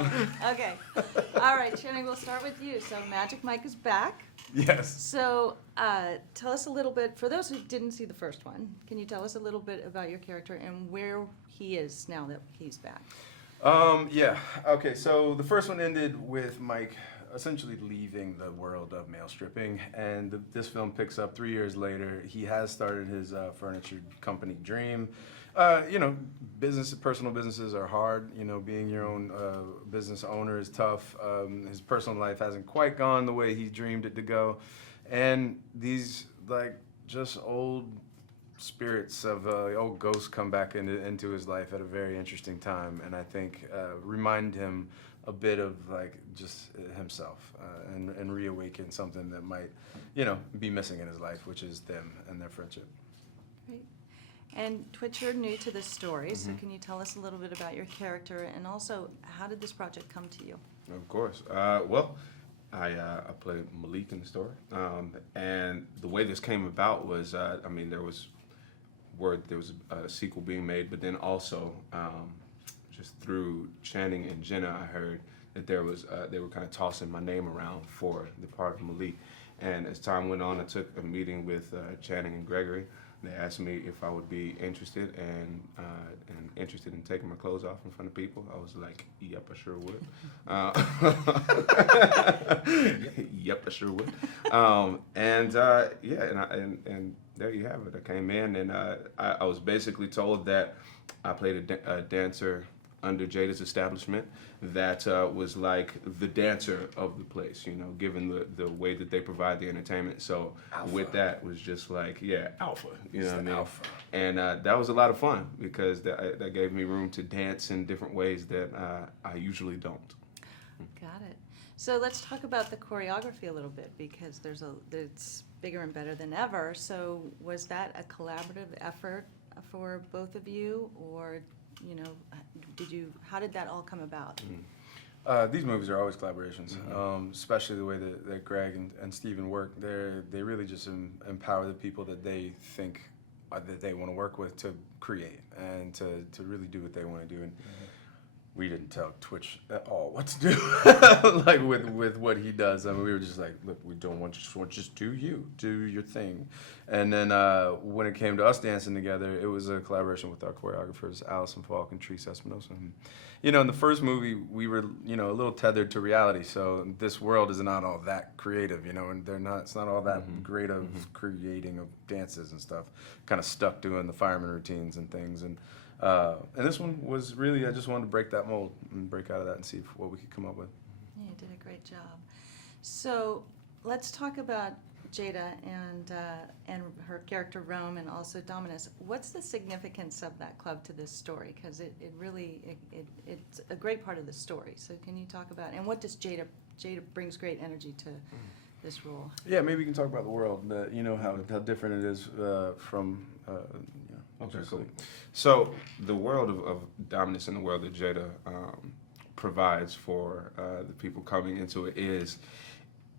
Okay. All right, Channing, we'll start with you. So Magic Mike is back. Yes. So tell us a little bit, for those who didn't see the first one, can you tell us a little bit about your character and where he is now that he's back? Yeah. Okay. So the first one ended with Mike essentially leaving the world of male stripping, and this film picks up 3 years later. He has started his furniture company dream. Personal businesses are hard. Being your own business owner is tough. His personal life hasn't quite gone the way he dreamed it to go, and these just old spirits of old ghosts come back into his life at a very interesting time, and I think remind him a bit of just himself and reawaken something that might be missing in his life, which is them and their friendship. Great. And Twitch, you're new to this story, so can you tell us a little bit about your character, and also how did this project come to you? Of course. I played Malik in the story, and the way this came about was, there was word there was a sequel being made, but then also just through Channing and Jenna, I heard that there was they were kind of tossing my name around for the part of Malik. And as time went on, I took a meeting with Channing and Gregory. They asked me if I would be interested and interested in taking my clothes off in front of people. I was like, "Yep, I sure would." Yep, I sure would. And there you have it. I came in and I was basically told that I played a dancer under Jada's establishment that was like the dancer of the place, given the way that they provide the entertainment. So Alpha. With that was just alpha, you know what I mean? Alpha. And that was a lot of fun because that gave me room to dance in different ways that I usually don't. Got it. So let's talk about the choreography a little bit, because it's bigger and better than ever. So was that a collaborative effort for both of you, or how did that all come about? These movies are always collaborations, especially the way that Greg and Steven work. They really just empower the people that they think that they want to work with to create and to really do what they want to do. And we didn't tell Twitch at all what to do, with what he does. I mean, we were just like, look, we don't want you, just do your thing. And then when it came to us dancing together, it was a collaboration with our choreographers, Allison Falk and Treese Espinosa. In the first movie, we were, a little tethered to reality. So this world is not all that creative, and it's not all that great of creating of dances and stuff. Kind of stuck doing the fireman routines and things. And this one was really, I just wanted to break that mold and break out of that and see what we could come up with. Yeah, you did a great job. So let's talk about Jada and her character Rome, and also Dominus. What's the significance of that club to this story? Because it's a great part of the story. So can you talk about, and what does Jada brings great energy to this role? Yeah, maybe you can talk about the world. How different it is from. Okay, cool. So the world of Dominus and the world that Jada provides for the people coming into it is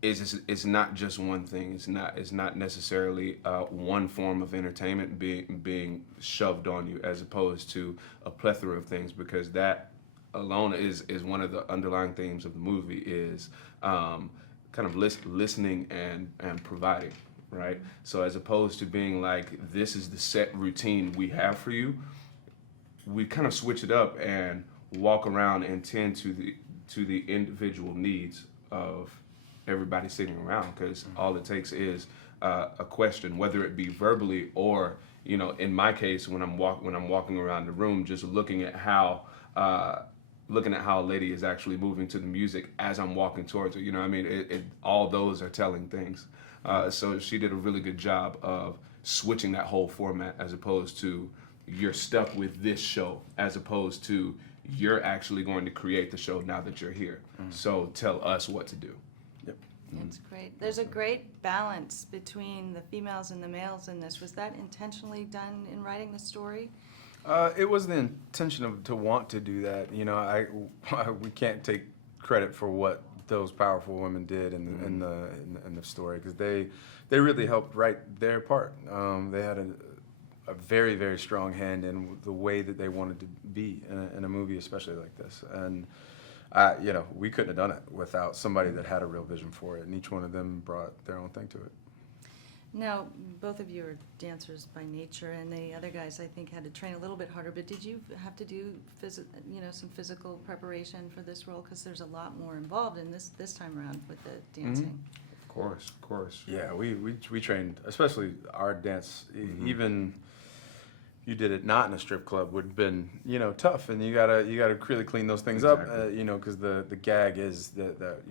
it's not just one thing. It's not necessarily one form of entertainment being shoved on you, as opposed to a plethora of things, because that alone is one of the underlying themes of the movie is kind of listening and providing. Right? So as opposed to being like, this is the set routine we have for you, we kind of switch it up and walk around and tend to the individual needs of everybody sitting around, because all it takes is a question, whether it be verbally or, in my case, when I'm walking around the room, just looking at how a lady is actually moving to the music as I'm walking towards her. All those are telling things. So she did a really good job of switching that whole format, as opposed to you're stuck with this show, as opposed to you're actually going to create the show now that you're here. So tell us what to do. Yep. That's great. There's a great balance between the females and the males in this. Was that intentionally done in writing the story? It was the intention to want to do that. We can't take credit for what those powerful women did in the story, because they really helped write their part. They had a very, very strong hand in the way that they wanted to be in a movie, especially like this. And we couldn't have done it without somebody that had a real vision for it, and each one of them brought their own thing to it. Now, both of you are dancers by nature, and the other guys, I think, had to train a little bit harder, but did you have to do some physical preparation for this role? Because there's a lot more involved in this time around with the dancing. Of course. Yeah, we trained, especially our dance, even you did it not in a strip club would have been tough, and you gotta really clean those things up, because the gag is that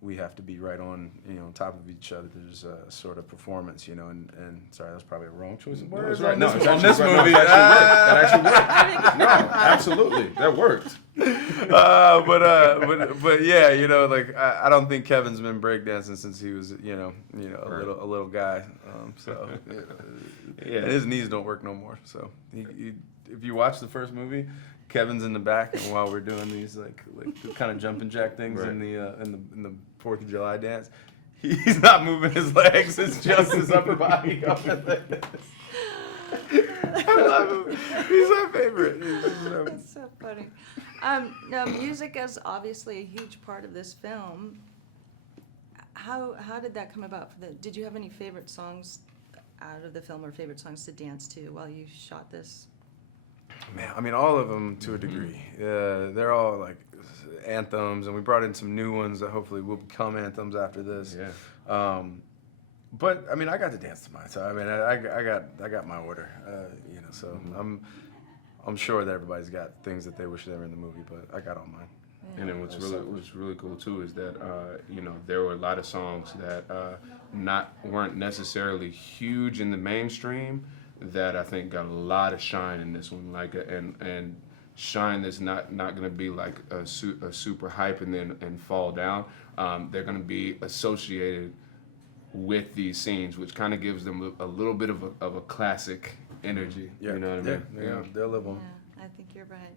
we have to be right on on top of each other. There's a sort of performance, and sorry, that's probably a wrong choice of words. Right. On No, this, it's on actually this right. movie. No, that actually worked. No, absolutely, that worked. But yeah, like I don't think Kevin's been breakdancing since he was a little guy. So Yeah. and his knees don't work no more. So if you watch the first movie, Kevin's in the back, and while we're doing these like the kind of jumping jack things Right. in the 4th of July dance, he's not moving his legs. It's just his upper body going like this. I love him. He's my favorite. That's so funny. Now, music is obviously a huge part of this film. How did that come about? Did you have any favorite songs out of the film, or favorite songs to dance to while you shot this? Man, I mean, all of them to a degree. They're all like anthems, and we brought in some new ones that hopefully will become anthems after this. Yeah. But I mean, I got to dance to mine. So I mean, I got my order. So I'm sure that everybody's got things that they wish they were in the movie, but I got all mine. Yeah. And then what's really cool too is that there were a lot of songs that weren't necessarily huge in the mainstream that I think got a lot of shine in this one, and shine that's not going to be like a super hype and fall down. They're going to be associated with these scenes, which kind of gives them a little bit of a classic energy. Yeah. You know what I mean? Yeah. They'll live on. Yeah, I think you're right.